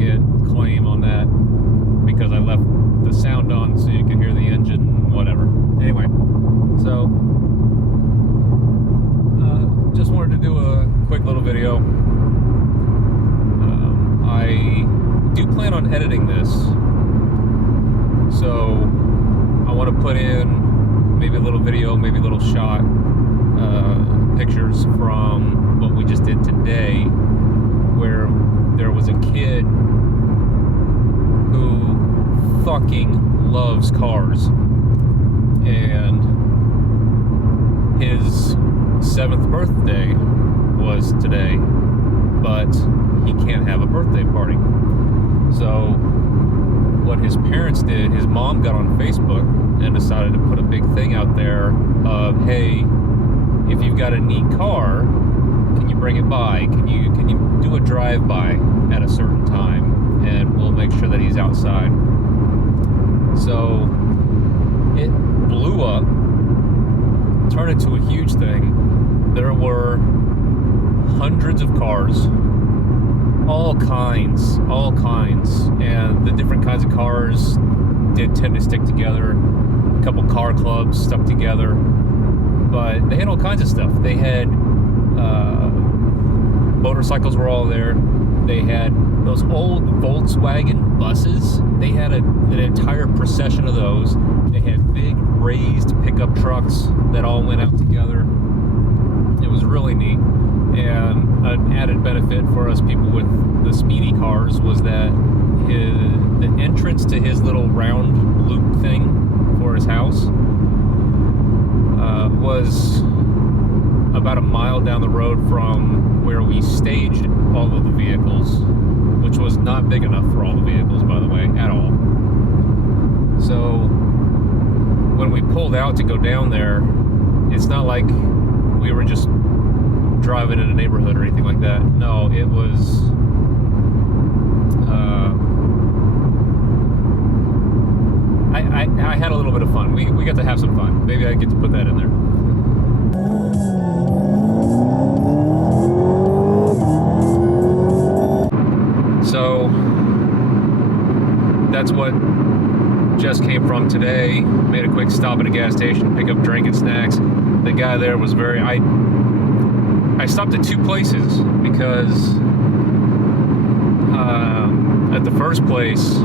get claim on that because I left the sound on so you can hear the engine, whatever. Anyway, so just wanted to do a quick little video. I do plan on editing this, so I want to put in maybe a little video, maybe a little shot, pictures from what we just did today, where there was a kid who fucking loves cars, and his 7th birthday was today, but he can't have a birthday party. So what his parents did, his mom got on Facebook and decided to put a big thing out there of, hey, if you've got a neat car, can you bring it by? Can you do a drive-by at a certain time, and we'll make sure that he's outside. So it blew up, turned into a huge thing. There were hundreds of cars, all kinds, and the different kinds of cars did tend to stick together. A couple car clubs stuck together, but they had all kinds of stuff. They had motorcycles were all there. They had those old Volkswagen buses. They had an entire procession of those. They had big raised pickup trucks that all went out together. It was really neat. And an added benefit for us people with the speedy cars was that the entrance to his little round loop thing for his house was about a mile down the road from where we staged all of the vehicles, which was not big enough for all the vehicles, by the way, at all. So when we pulled out to go down there, it's not like we were just driving in a neighborhood or anything like that. No, it was I had a little bit of fun. We got to have some fun. Maybe I get to put that in there. So that's what just came from today. Made a quick stop at a gas station, pick up drink and snacks. The guy there was very... I stopped at 2 places because at the first place,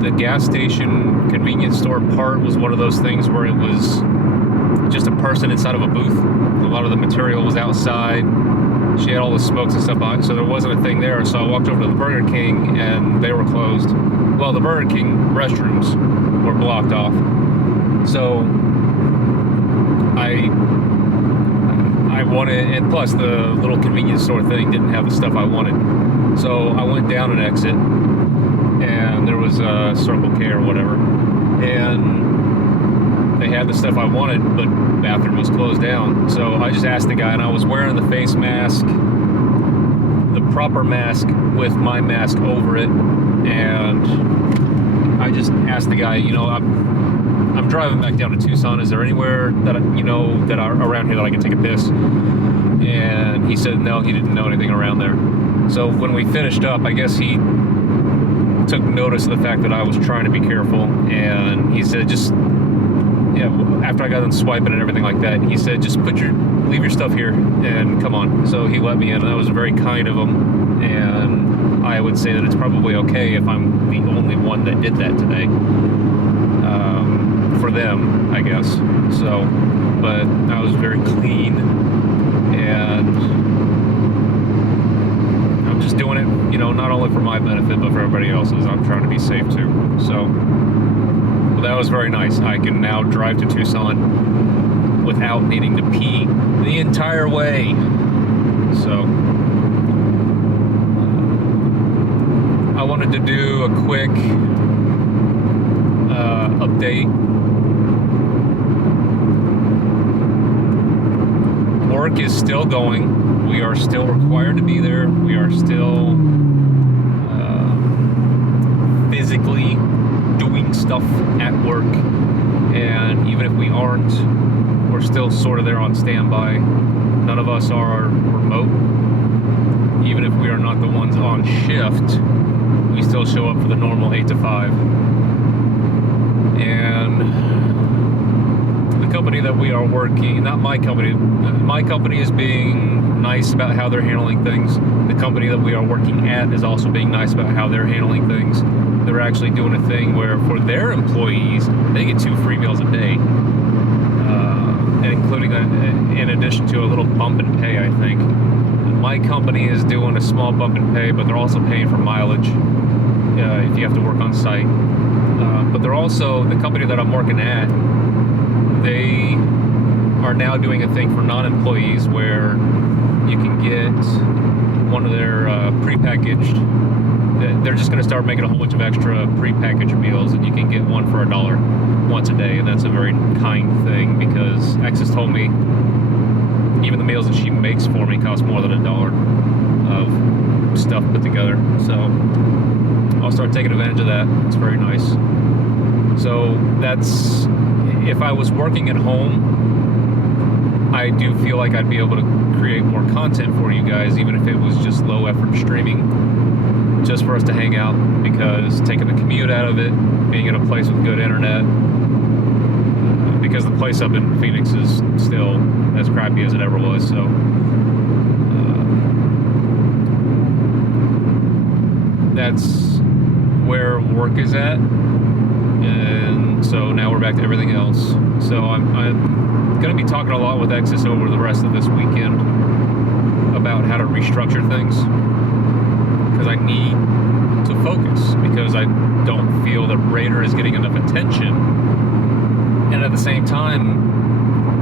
the gas station convenience store part was one of those things where it was just a person inside of a booth. A lot of the material was outside. She had all the smokes and stuff on it, so there wasn't a thing there. So I walked over to the Burger King, and they were closed. Well, the Burger King restrooms were blocked off. So I wanted, and plus the little convenience store thing didn't have the stuff I wanted. So I went down an exit, and there was a Circle K or whatever, and they had the stuff I wanted, but the bathroom was closed down. So I just asked the guy, and I was wearing the face mask, the proper mask with my mask over it, and I just asked the guy, you know, I'm driving back down to Tucson. Is there anywhere that around here that I can take a piss? And he said no, he didn't know anything around there. So when we finished up, I guess he took notice of the fact that I was trying to be careful, and he said, just, yeah, after I got done swiping and everything like that, he said, just leave your stuff here and come on. So he let me in, and that was very kind of him, and I would say that it's probably okay if I'm the only one that did that today. For them, I guess. So, but I was very clean, and I'm just doing it, you know, not only for my benefit, but for everybody else's. I'm trying to be safe too. So, but that was very nice. I can now drive to Tucson without needing to pee the entire way. So, I wanted to do a quick update. Work is still going. We are still required to be there. We are still physically doing stuff at work. And even if we aren't, we're still sort of there on standby. None of us are remote. Even if we are not the ones on shift, we still show up for the normal 8 to 5. And the company that we are working, not my company is being nice about how they're handling things. The company that we are working at is also being nice about how they're handling things. They're actually doing a thing where for their employees, they get 2 free meals a day. And including in addition to a little bump in pay, I think. My company is doing a small bump in pay, but they're also paying for mileage if you have to work on site. But they're also, the company that I'm working at, they are now doing a thing for non-employees where you can get one of their prepackaged, they're just going to start making a whole bunch of extra prepackaged meals, and you can get one for $1 once a day, and that's a very kind thing because X has told me even the meals that she makes for me cost more than $1 of stuff put together. So I'll start taking advantage of that. It's very nice. So that's, if I was working at home, I do feel like I'd be able to create more content for you guys, even if it was just low effort streaming, just for us to hang out, because taking the commute out of it, being in a place with good internet, because the place up in Phoenix is still as crappy as it ever was. So that's where work is at, and so now we're back to everything else. So I'm going to be talking a lot with Exis over the rest of this weekend about how to restructure things, because I need to focus, because I don't feel that Raider is getting enough attention, and at the same time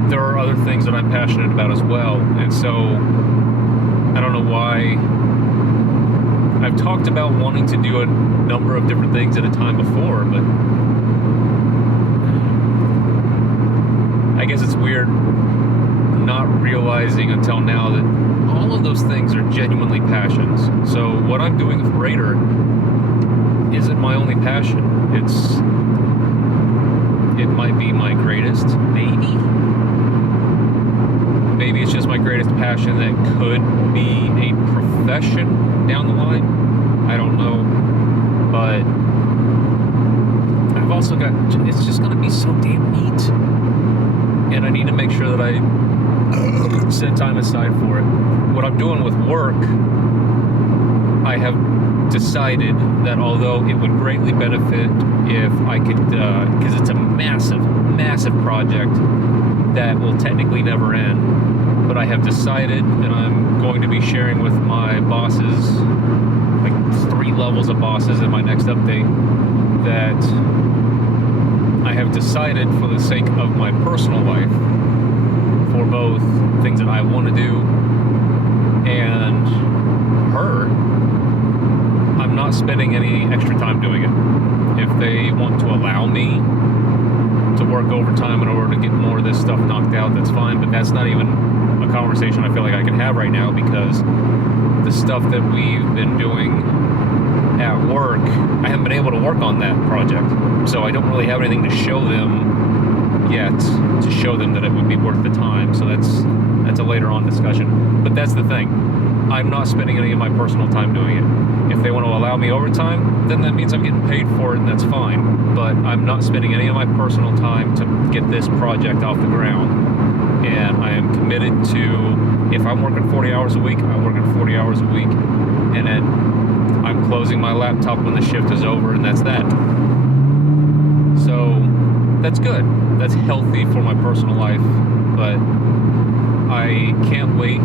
there are other things that I'm passionate about as well. And so I don't know why. I've talked about wanting to do a number of different things at a time before, but I guess it's weird not realizing until now that all of those things are genuinely passions. So what I'm doing with Raider isn't my only passion. It might be my greatest, maybe it's just my greatest passion that could be a profession down the line. I don't know, but I've also got, it's just going to be so damn neat, and I need to make sure that I set time aside for it. What I'm doing with work, I have decided that although it would greatly benefit if I could, because it's a massive project that will technically never end, but I have decided, and I'm going to be sharing with my bosses, like 3 levels of bosses in my next update, that I have decided, for the sake of my personal life, for both things that I want to do and her, I'm not spending any extra time doing it. If they want to allow me to work overtime in order to get more of this stuff knocked out, that's fine, but that's not even a conversation I feel like I can have right now, because the stuff that we've been doing at work, I haven't been able to work on that project, so I don't really have anything to show them yet, to show them that it would be worth the time. So that's a later on discussion, but that's the thing. I'm not spending any of my personal time doing it. If they want to allow me overtime, then that means I'm getting paid for it, and that's fine. But I'm not spending any of my personal time to get this project off the ground. And I am committed to, if I'm working 40 hours a week, I'm working 40 hours a week. And then I'm closing my laptop when the shift is over, and that's that. So that's good. That's healthy for my personal life. But I can't wait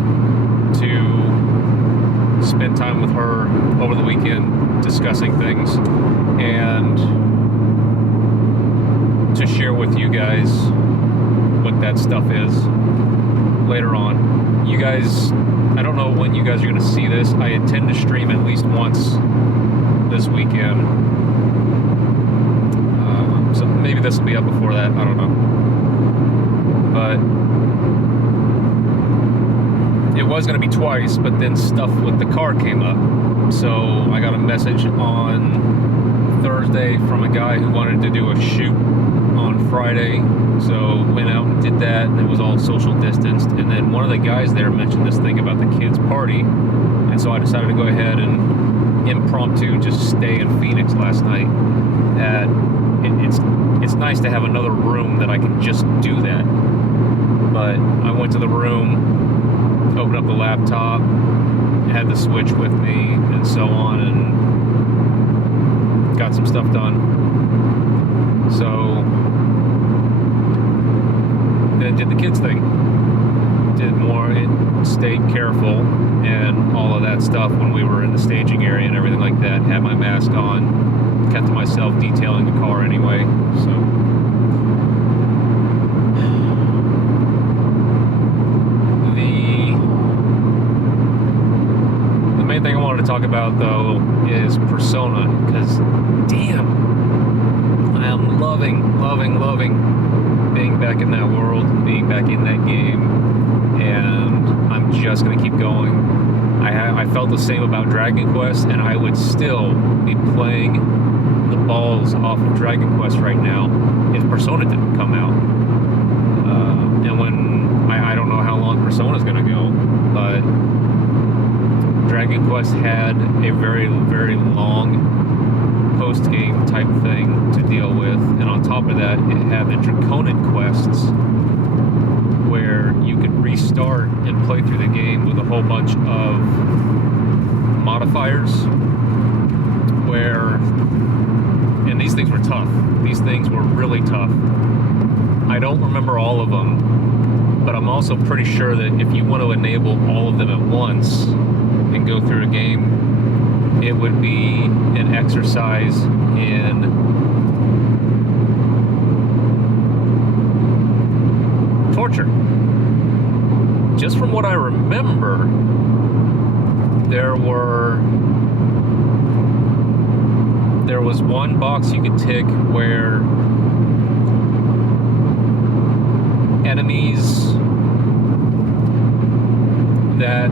to spend time with her over the weekend discussing things, and to share with you guys what that stuff is later on. You guys, I don't know when you guys are going to see this. I intend to stream at least once this weekend, so maybe this will be up before that, I don't know, but it was going to be twice, but then stuff with the car came up. So I got a message on Thursday from a guy who wanted to do a shoot on Friday So went out and did that, and it was all social distanced. And then one of the guys there mentioned this thing about the kids' party, and so I decided to go ahead and impromptu just stay in Phoenix last night. It's nice to have another room that I can just do that. But I went to the room, opened up the laptop, had the Switch with me, and so on, and got some stuff done. So then did the kids thing. Did more, stayed careful and all of that stuff when we were in the staging area and everything like that. Had my mask on, kept to myself detailing the car anyway. So the main thing I wanted to talk about though is Persona, because damn, I am loving being back in that world, being back in that game, and I'm just gonna keep going. I felt the same about Dragon Quest, and I would still be playing the balls off of Dragon Quest right now if Persona didn't come out. And when I don't know how long Persona's gonna go, but Dragon Quest had a very, very long post-game type thing to deal with, and on top of that, it had the Draconic quests where you could restart and play through the game with a whole bunch of modifiers, and these things were tough. These things were really tough. I don't remember all of them, but I'm also pretty sure that if you want to enable all of them at once and go through a game, it would be an exercise in torture. Just from what I remember, there was one box you could tick where enemies that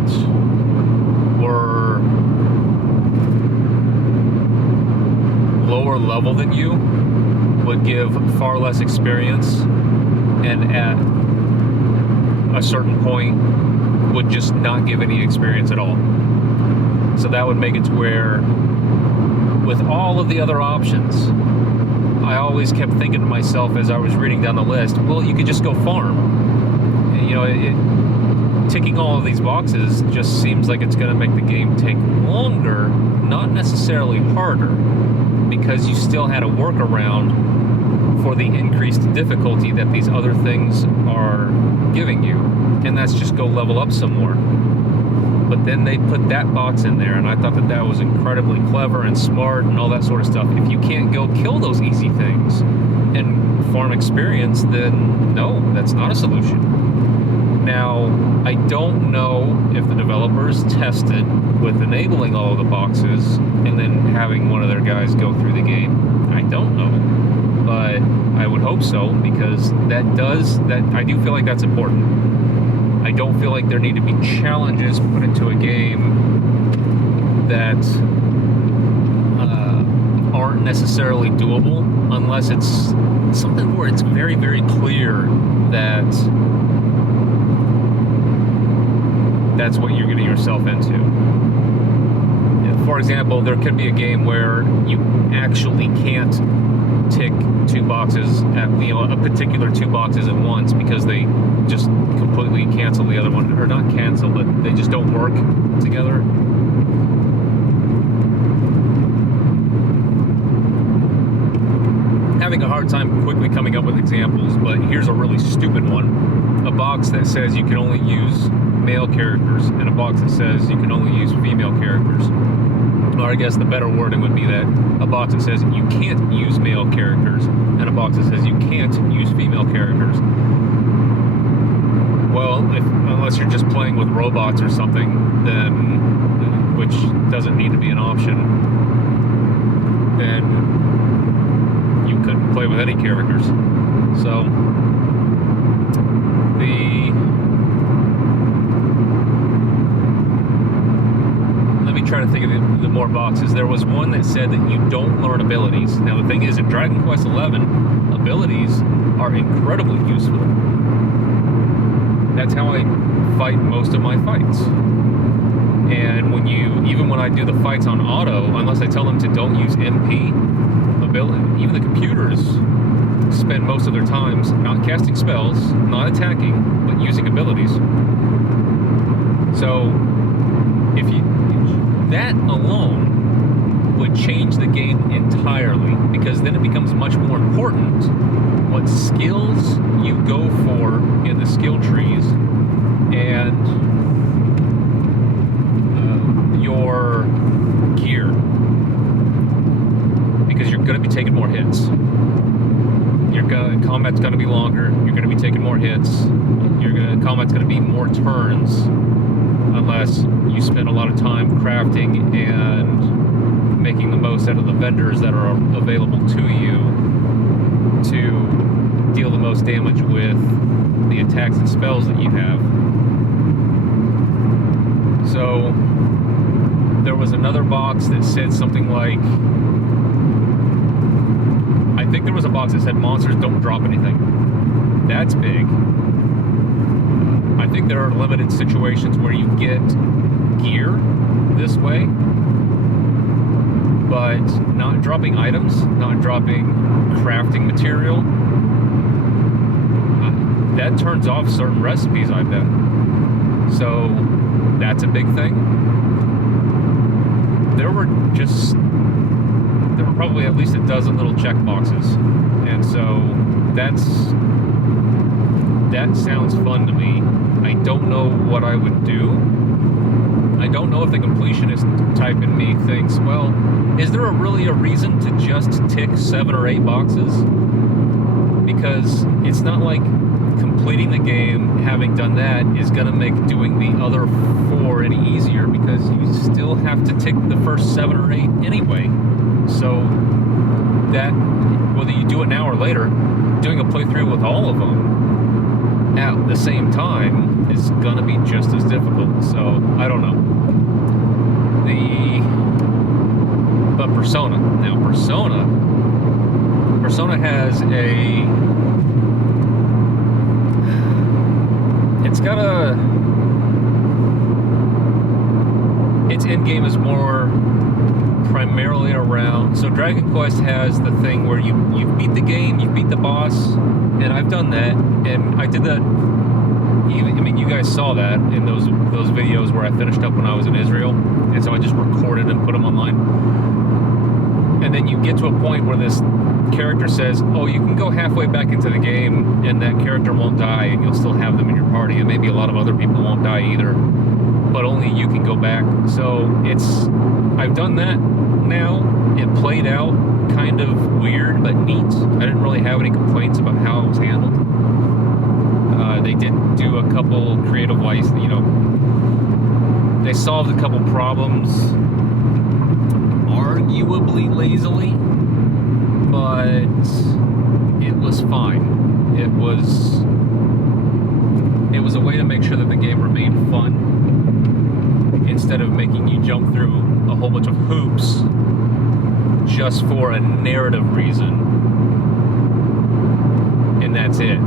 were lower level than you would give far less experience, and at a certain point would just not give any experience at all. So that would make it to where, with all of the other options, I always kept thinking to myself as I was reading down the list, well, you could just go farm. You know, ticking all of these boxes just seems like it's going to make the game take longer, not necessarily harder, because you still had a workaround for the increased difficulty that these other things are giving you, and that's just go level up some more. But then they put that box in there, and I thought that that was incredibly clever and smart and all that sort of stuff. If you can't go kill those easy things and farm experience, then no, that's not a solution. Now, I don't know if the developers tested with enabling all of the boxes and then having one of their guys go through the game. I don't know, but I would hope so, because I do feel like that's important. I don't feel like there need to be challenges put into a game that aren't necessarily doable, unless it's something where it's very, very clear that that's what you're getting yourself into. For example, there could be a game where you actually can't tick two boxes at, a particular two boxes at once, because they just completely cancel the other one, or not cancel, but they just don't work together. Having a hard time quickly coming up with examples, but here's a really stupid one. A box that says you can only use male characters, and a box that says you can only use female characters. Or I guess the better wording would be that a box that says you can't use male characters, and a box that says you can't use female characters. Well, unless you're just playing with robots or something, then, which doesn't need to be an option, then you couldn't play with any characters. So trying to think of the more boxes. There was one that said that you don't learn abilities. Now the thing is, in Dragon Quest XI, abilities are incredibly useful. That's how I fight most of my fights. And even when I do the fights on auto, unless I tell them to don't use MP, even the computers spend most of their times not casting spells, not attacking, but using abilities. So that alone would change the game entirely, because then it becomes much more important what skills you go for in the skill trees and your gear, because you're going to be taking more hits. Combat's going to be longer. You're going to be taking more hits. Combat's going to be more turns, unless you spend a lot of time crafting and making the most out of the vendors that are available to you to deal the most damage with the attacks and spells that you have. So there was another box that said something like, I think there was a box that said monsters don't drop anything. That's big. I think there are limited situations where you get gear this way, but not dropping items, not dropping crafting material. That turns off certain recipes, I bet. So that's a big thing. There were probably at least a dozen little check boxes, and so that sounds fun to me. I don't know what I would do. I don't know if the completionist type in me thinks, well, is there really a reason to just tick 7 or 8 boxes? Because it's not like completing the game, having done that, is going to make doing the other 4 any easier, because you still have to tick the first 7 or 8 anyway. So that, whether you do it now or later, doing a playthrough with all of them at the same time is going to be just as difficult. So I don't know. But Persona. Now Persona has its end game is more primarily around, so Dragon Quest has the thing where you beat the game, you beat the boss, and I've done that, and I did that, you guys saw that in those videos where I finished up when I was in Israel, and so I just recorded and put them online. And then you get to a point where this character says, oh, you can go halfway back into the game and that character won't die and you'll still have them in your party, and maybe a lot of other people won't die either, but only you can go back. So I've done that now. It played out kind of weird but neat. I didn't really have any complaints about how it was handled. They did do a couple creative ways, they solved a couple problems arguably lazily, but it was fine. It was a way to make sure that the game remained fun, instead of making you jump through a whole bunch of hoops just for a narrative reason, and that's it.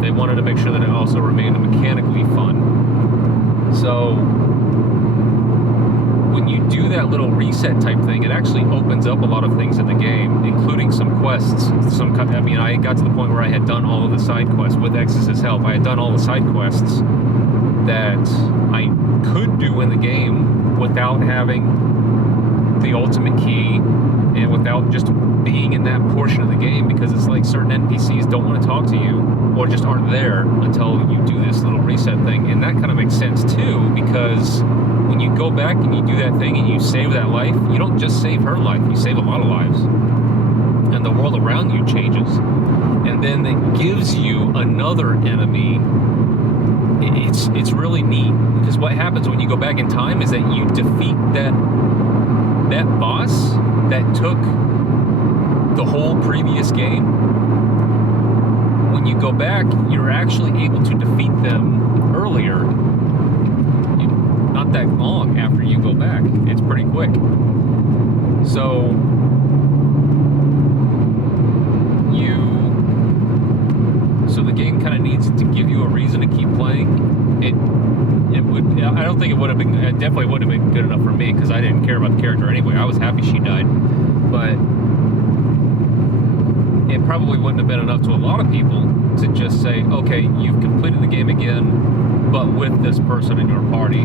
They wanted to make sure that it also remained mechanically fun. So when you do that little reset type thing, it actually opens up a lot of things in the game, including some quests. I got to the point where I had done all of the side quests with X's help. I had done all the side quests that I could do in the game without having the ultimate key and without just being in that portion of the game, because it's like certain NPCs don't want to talk to you or just aren't there until you do this little reset thing. And that kind of makes sense too, because when you go back and you do that thing and you save that life, you don't just save her life, you save a lot of lives, and the world around you changes. And then it gives you another enemy. It's really neat, because what happens when you go back in time is that you defeat that boss that took the whole previous game. When you go back, you're actually able to defeat them earlier. Not that long after you go back. It's pretty quick. So the game kind of needs to give you a reason to keep playing. It would. I don't think it would have been. It definitely wouldn't have been good enough for me because I didn't care about the character anyway. I was happy she died, but it probably wouldn't have been enough to a lot of people to just say, okay, you've completed the game again, but with this person in your party.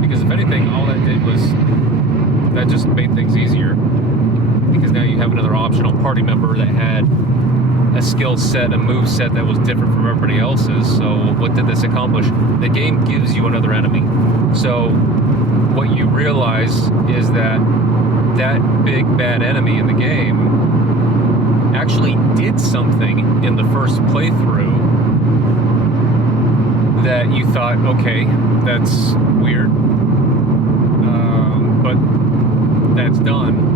Because if anything, all that did was that just made things easier. Because now you have another optional party member that had a skill set, a move set that was different from everybody else's. So what did this accomplish? The game gives you another enemy. So what you realize is that that big bad enemy in the game actually did something in the first playthrough that you thought, okay, that's weird, but that's done.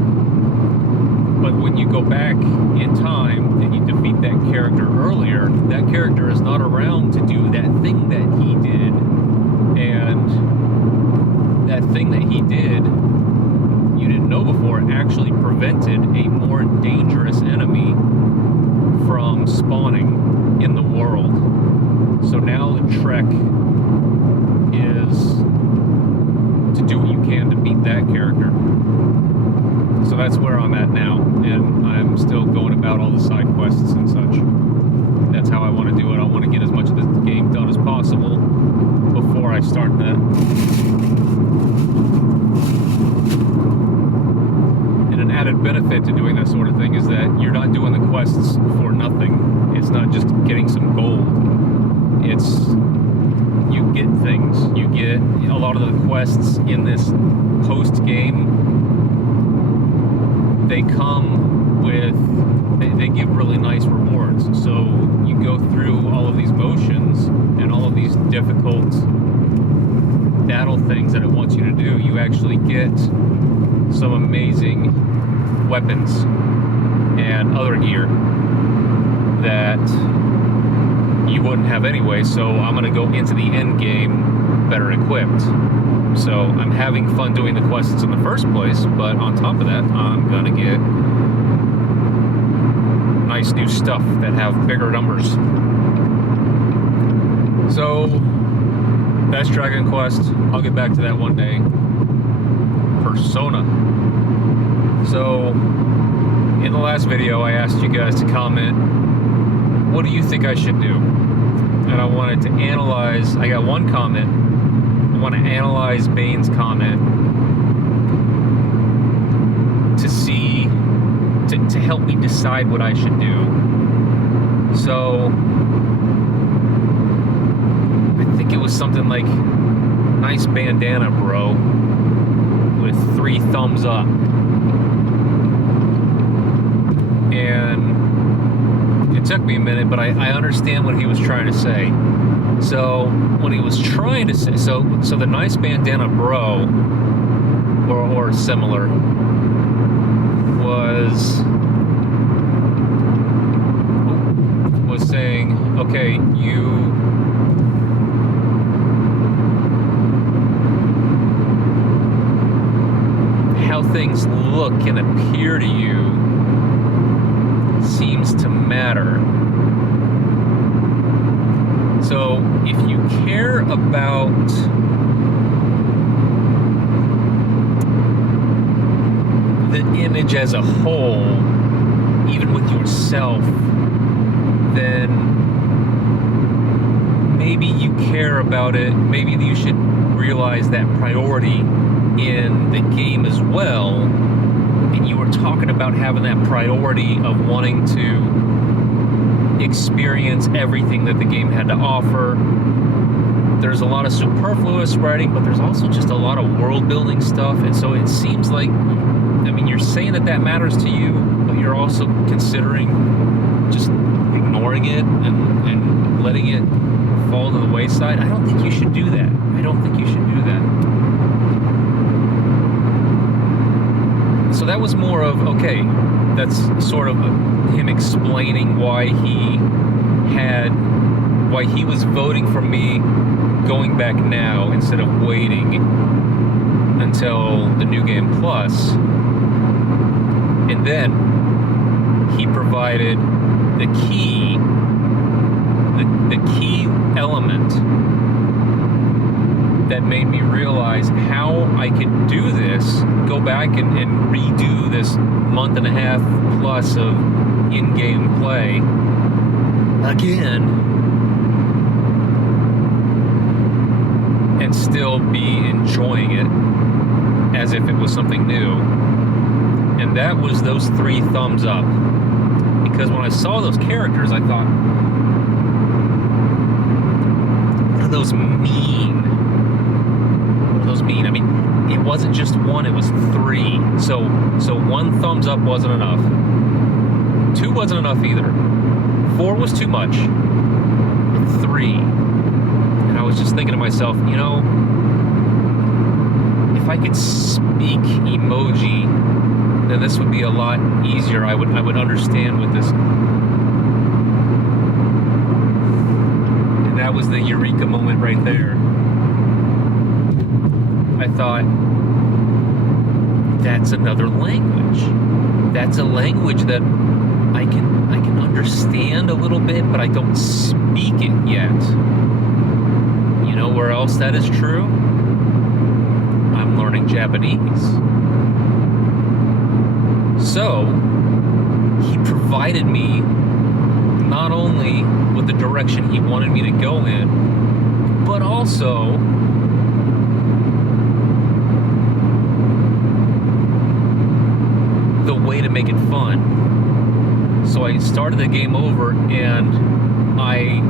But when you go back in time and you defeat that character earlier, that character is not around to do that thing that he did. And that thing that he did, you didn't know before, actually prevented a more dangerous enemy from spawning in the world. So now the trek is to do what you can to beat that character. So that's where I'm at now, and I'm still going about all the side quests and such. That's how I want to do it. I want to get as much of this game done as possible before I start that. And an added benefit to doing that sort of thing is that you're not doing the quests for nothing. It's not just getting some gold. It's, you get things. You get a lot of the quests in this post-game. They come with, they give really nice rewards. So you go through all of these motions and all of these difficult battle things that it wants you to do. You actually get some amazing weapons and other gear that you wouldn't have anyway. So I'm going to go into the end game better equipped. So I'm having fun doing the quests in the first place, but on top of that, I'm gonna get nice new stuff that have bigger numbers. So that's Dragon Quest. I'll get back to that one day. Persona. So in the last video, I asked you guys to comment, what do you think I should do? And I wanted to analyze, I got one comment. I want to analyze Bain's comment to see, to help me decide what I should do. So I think it was something like, nice bandana, bro, with 3 thumbs up. And it took me a minute, but I understand what he was trying to say. So what he was trying to say, so the nice bandana bro, or similar, was saying, okay, how things look and appear to you seems to matter. So if you care about the image as a whole, even with yourself, then maybe you care about it. Maybe you should realize that priority in the game as well. And you were talking about having that priority of wanting to experience everything that the game had to offer. There's a lot of superfluous writing, but there's also just a lot of world building stuff. And so it seems like, I mean, you're saying that matters to you, but you're also considering just ignoring it and letting it fall to the wayside. I don't think you should do that. I don't think you should do that. So that was more of, okay, that's sort of him explaining why he was voting for me going back now instead of waiting until the New Game Plus. And then he provided the key element that made me realize how I could do this, go back and redo this month and a half plus of in-game play again and still be enjoying it as if it was something new. And that was those 3 thumbs up. Because when I saw those characters, I thought, what do those mean? What do those mean? I mean, it wasn't just 1, it was 3. So 1 thumbs up wasn't enough. 2 wasn't enough either. 4 was too much. 3. And I was just thinking to myself, you know, if I could speak emoji, then this would be a lot easier. I would understand what this. And that was the eureka moment right there. I thought, that's another language. That's a language that I can understand a little bit, but I don't speak it yet. You know where else that is true? I'm learning Japanese. So, he provided me not only with the direction he wanted me to go in, but also the way to make it fun. So I started the game over and I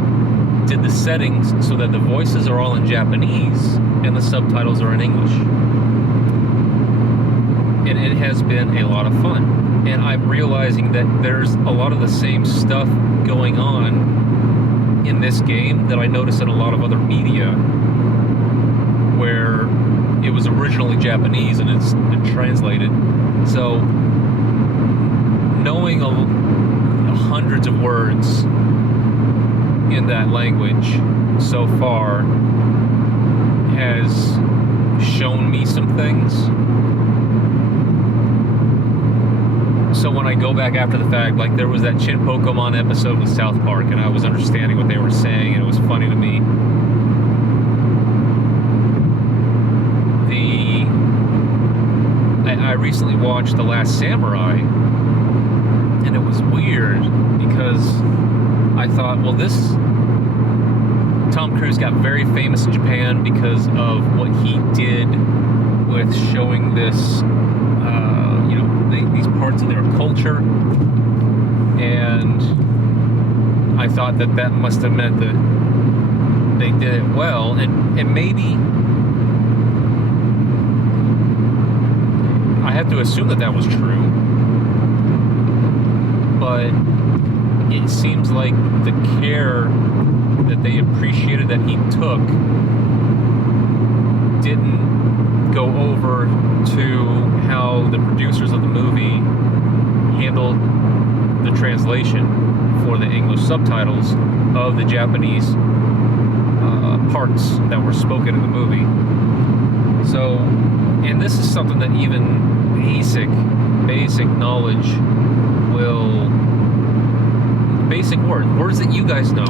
did the settings so that the voices are all in Japanese and the subtitles are in English. And it has been a lot of fun. And I'm realizing that there's a lot of the same stuff going on in this game that I notice in a lot of other media, where it was originally Japanese and it's been translated. So knowing hundreds of words in that language so far has shown me some things. So when I go back after the fact, like there was that Chin Pokemon episode with South Park, and I was understanding what they were saying, and it was funny to me. I recently watched The Last Samurai, and it was weird because I thought, well, this Tom Cruise got very famous in Japan because of what he did with showing this, these parts of their culture, and I thought that must have meant that they did it well, and maybe I have to assume that was true, but it seems like the care that they appreciated that he took didn't go over to how the producers of the movie handled the translation for the English subtitles of the Japanese parts that were spoken in the movie. So, and this is something that even basic knowledge will, basic words that you guys know,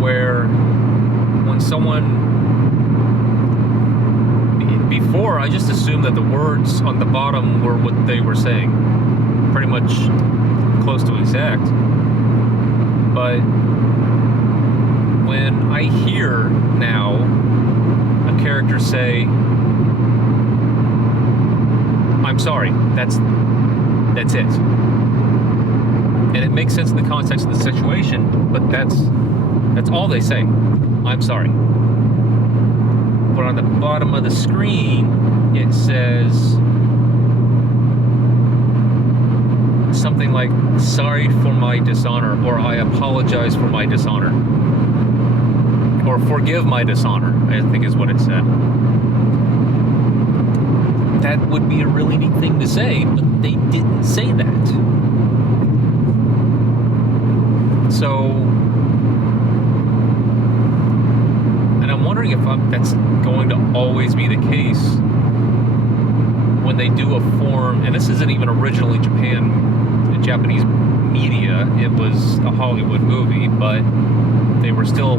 where when someone, before I just assumed that the words on the bottom were what they were saying, pretty much close to exact, but when I hear now a character say, I'm sorry, that's it. And it makes sense in the context of the situation, but that's all they say. I'm sorry. But on the bottom of the screen, it says something like, sorry for my dishonor, or I apologize for my dishonor, or forgive my dishonor, I think is what it said. That would be a really neat thing to say, but they didn't say that. So, and I'm wondering if that's going to always be the case when they do a form, and this isn't even originally Japanese media, it was a Hollywood movie, but they were still,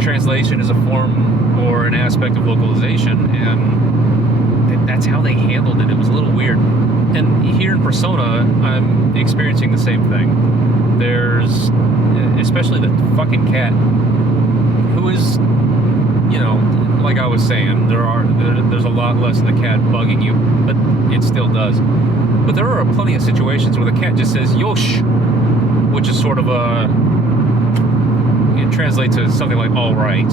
translation is a form or an aspect of localization, and that's how they handled it. It was a little weird. And here in Persona, I'm experiencing the same thing. There's, especially the fucking cat, who is, like I was saying, there's a lot less of the cat bugging you, but it still does. But there are plenty of situations where the cat just says "yosh," which is sort of it translates to something like "all right,"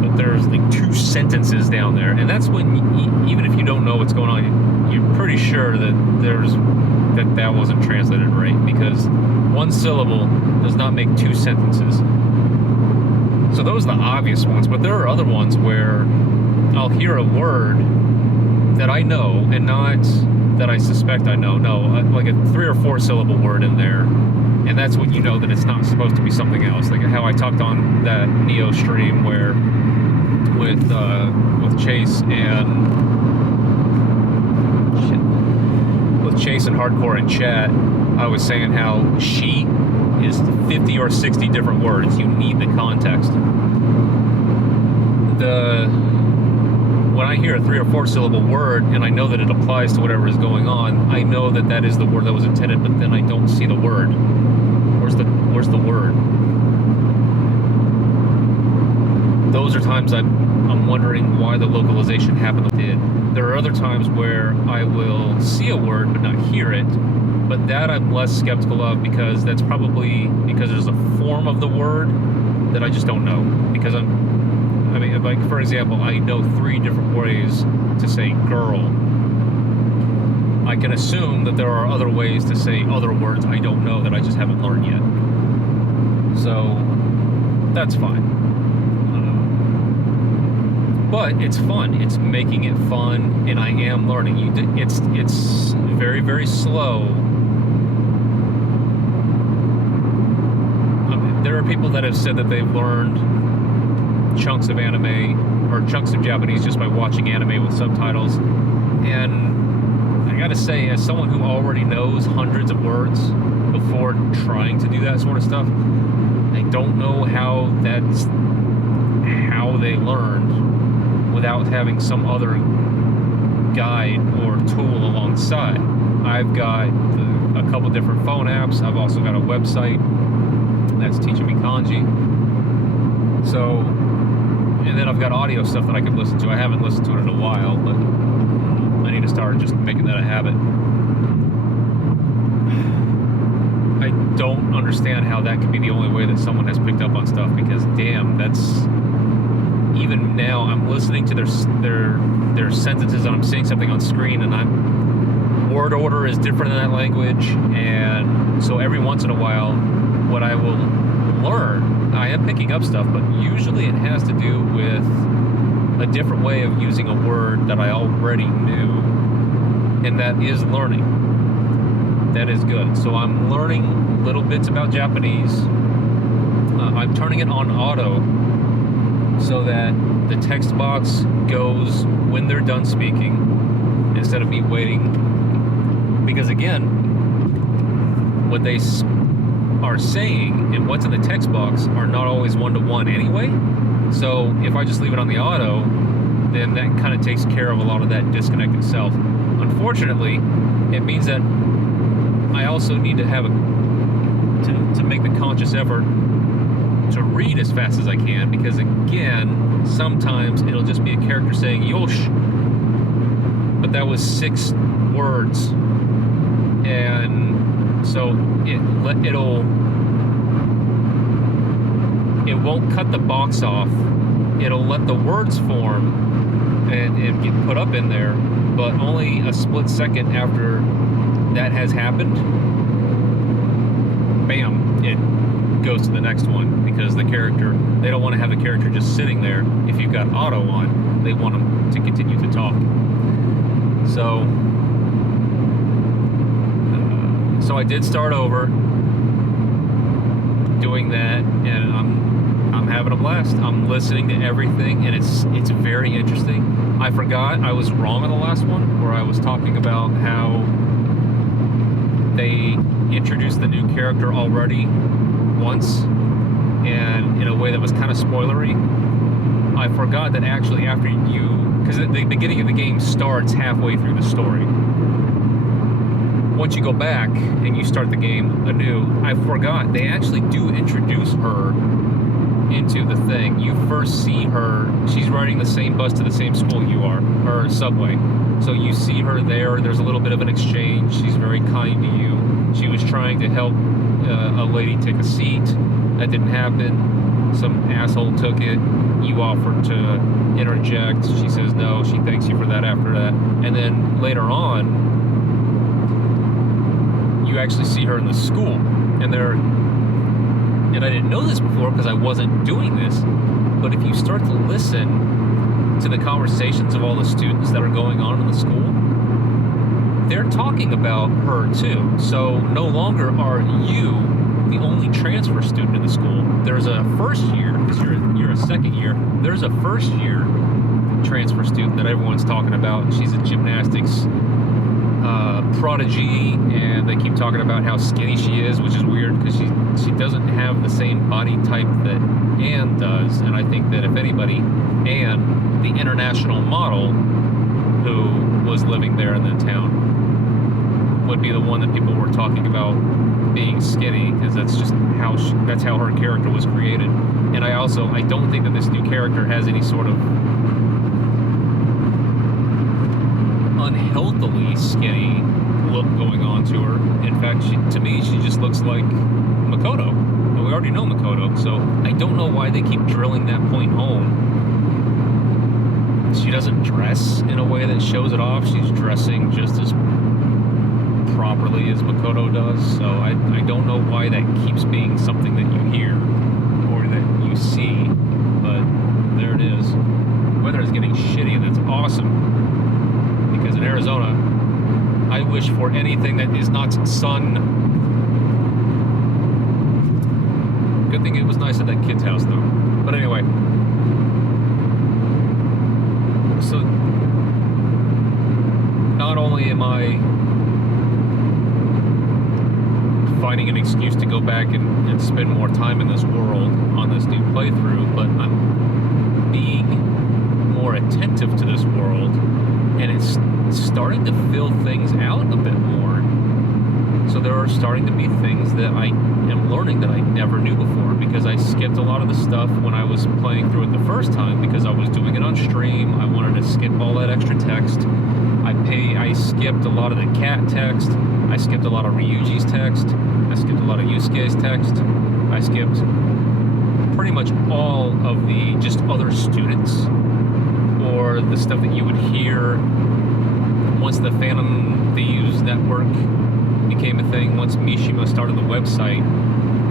but there's like 2 sentences down there, and that's when even if you don't know what's going on, you're pretty sure that that wasn't translated right, because 1 syllable does not make 2 sentences. So those are the obvious ones, but there are other ones where I'll hear a word that I know and not that I suspect I know. No, like a 3 or 4 syllable word in there, and that's when you know that it's not supposed to be something else. Like how I talked on that Neo stream where with Chase and Chase and Hardcore in chat, I was saying how she is 50 or 60 different words. You need the context. When I hear a 3 or 4 syllable word and I know that it applies to whatever is going on, I know that that is the word that was intended, but then I don't see the word. Where's the word? Those are times I'm wondering why the localization happened the way it did. There are other times where I will see a word but not hear it, but that I'm less skeptical of, because that's probably because there's a form of the word that I just don't know. Because like for example, I know 3 different ways to say girl. I can assume that there are other ways to say other words I don't know that I just haven't learned yet. So that's fine. But it's fun. It's making it fun, and I am learning. It's very, very slow. There are people that have said that they've learned chunks of anime or chunks of Japanese just by watching anime with subtitles. And I gotta say, as someone who already knows hundreds of words before trying to do that sort of stuff, I don't know how they learned without having some other guide or tool alongside. I've got a couple different phone apps. I've also got a website that's teaching me kanji. So, and then I've got audio stuff that I can listen to. I haven't listened to it in a while, but I need to start just making that a habit. I don't understand how that could be the only way that someone has picked up on stuff, because damn, that's... Even now, I'm listening to their sentences, and I'm seeing something on screen, and word order is different in that language, and so every once in a while, what I will learn, I am picking up stuff, but usually it has to do with a different way of using a word that I already knew, and that is learning. That is good. So I'm learning little bits about Japanese. I'm turning it on auto, so that the text box goes when they're done speaking, instead of me waiting. Because again, what they are saying and what's in the text box are not always one-to-one anyway. So if I just leave it on the auto, then that kind of takes care of a lot of that disconnect itself. Unfortunately, it means that I also need to have to make the conscious effort to read as fast as I can, because again, sometimes it'll just be a character saying "yosh," but that was 6 words, and so it won't cut the box off. It'll let the words form and get put up in there, but only a split second after that has happened, bam, it goes to the next one, because the character, they don't want to have the character just sitting there. If you've got auto on, they want them to continue to talk. So So I did start over doing that, and I'm having a blast. I'm listening to everything, and it's very interesting. I forgot I was wrong on the last one, where I was talking about how they introduced the new character already once, and in a way that was kind of spoilery. I forgot that actually after because the beginning of the game starts halfway through the story. Once you go back and you start the game anew, I forgot they actually do introduce her into the thing. You first see her, she's riding the same bus to the same school you are, or subway. So you see her there, there's a little bit of an exchange, she's very kind to you. She was trying to help a lady take a seat, that didn't happen. Some asshole took it, you offered to interject, she says no, she thanks you for that after that. And then later on, you actually see her in the school, and I didn't know this before because I wasn't doing this, but if you start to listen to the conversations of all the students that are going on in the school, they're talking about her too. So no longer are you the only transfer student in the school. There's a first year, because you're a second year, there's a first year transfer student that everyone's talking about. She's a gymnastics prodigy, and they keep talking about how skinny she is, which is weird because she doesn't have the same body type that Anne does. And I think that if anybody, Anne, the international model who was living there in the town, would be the one that people were talking about being skinny, because that's just how her character was created. And I don't think that this new character has any sort of unhealthily skinny look going on to her. In fact, to me, she just looks like Makoto. And we already know Makoto, so I don't know why they keep drilling that point home. She doesn't dress in a way that shows it off. She's dressing just as properly as Makoto does, so I don't know why that keeps being something that you hear or that you see, but there it is. Weather is getting shitty, and that's awesome. Because in Arizona, I wish for anything that is not sun. Good thing it was nice at that kid's house, though. But anyway, so not only am I finding an excuse to go back and spend more time in this world on this new playthrough, but I'm being more attentive to this world, and it's starting to fill things out a bit more. So there are starting to be things that I am learning that I never knew before, because I skipped a lot of the stuff when I was playing through it the first time because I was doing it on stream. I wanted to skip all that extra text. I skipped a lot of the cat text. I skipped a lot of Ryuji's text. I skipped a lot of Yusuke's text. I skipped pretty much all of the just other students, or the stuff that you would hear once the Phantom Thieves Network became a thing, once Mishima started the website,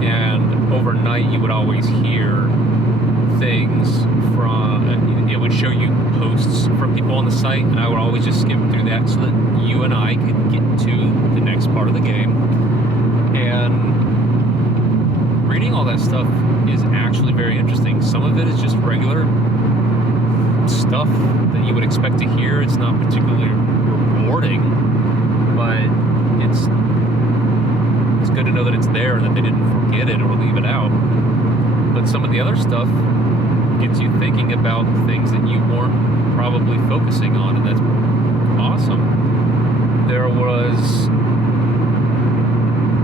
and overnight you would always hear things from, it would show you posts from people on the site, and I would always just skim through that so that you and I could get to the next part of the game. And reading all that stuff is actually very interesting. Some of it is just regular stuff that you would expect to hear. It's not particularly rewarding, but it's good to know that it's there and that they didn't forget it or leave it out. But some of the other stuff gets you thinking about things that you weren't probably focusing on, and that's awesome. There was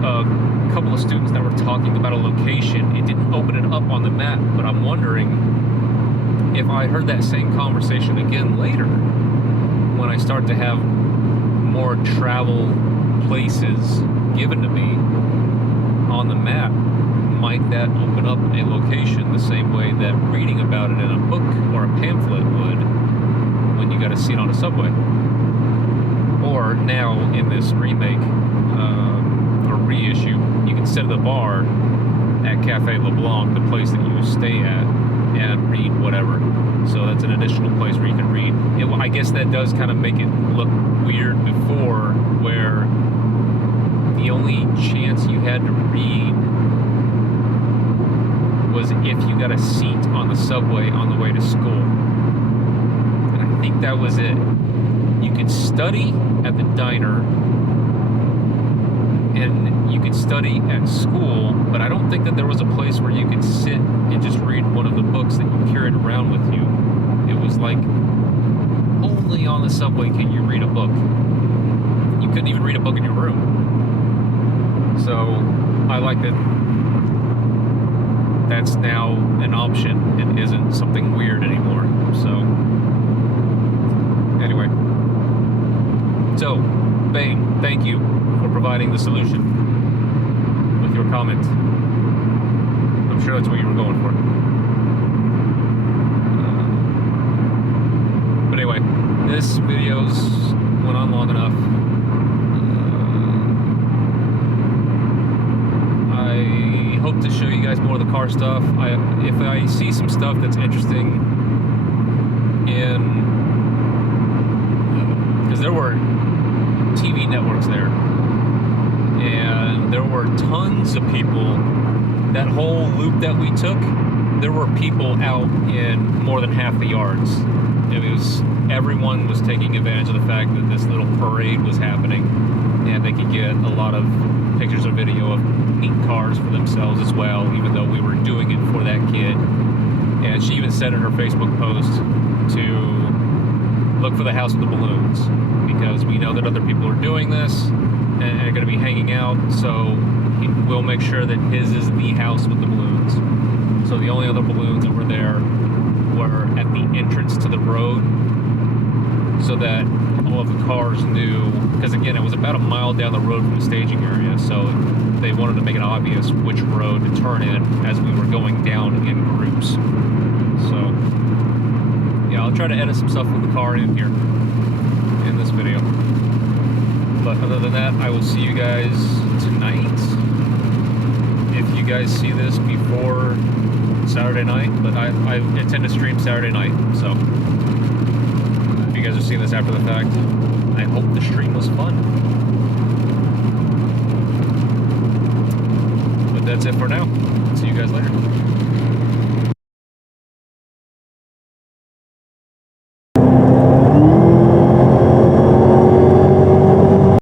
a couple of students that were talking about a location. It didn't open it up on the map, but I'm wondering if I heard that same conversation again later, when I start to have more travel places given to me on the map, might that open up a location the same way that reading about it in a book or a pamphlet would when you got a seat on a subway? Or now in this remake or reissue, you can sit at the bar at Cafe LeBlanc, the place that you stay at, and read whatever. So that's an additional place where you can read. I guess that does kind of make it look weird before, where the only only chance you had to read was if you got a seat on the subway on the way to school. And I think that was it. You could study at the diner and you could study at school, but I don't think that there was a place where you could sit and just read one of the books that you carried around with you. It was like only on the subway can you read a book. You couldn't even read a book in your room. So I like that that's now an option and isn't something weird anymore. So anyway, so Bain, thank you for providing the solution with your comment. I'm sure that's what you were going for. But anyway, this video's went on long enough. I hope to show you guys more of the car stuff. If I see some stuff that's interesting because there were TV networks there, and there were tons of people. That whole loop that we took, there were people out in more than half the yards. Everyone was taking advantage of the fact that this little parade was happening, and they could get a lot of pictures or video of neat cars for themselves as well, even though we were doing it for that kid. And she even said in her Facebook post to look for the house with the balloons, because we know that other people are doing this and are going to be hanging out, so we'll make sure that his is the house with the balloons. So the only other balloons that were there were at the entrance to the road, so that all of the cars knew, because again, it was about a mile down the road from the staging area, so they wanted to make it obvious which road to turn in as we were going down in groups. So yeah, I'll try to edit some stuff with the car in here in this video. But other than that, I will see you guys tonight. If you guys see this before Saturday night, but I intend to stream Saturday night, so if you guys are seeing this after the fact, I hope the stream was fun. But that's it for now. See you guys later.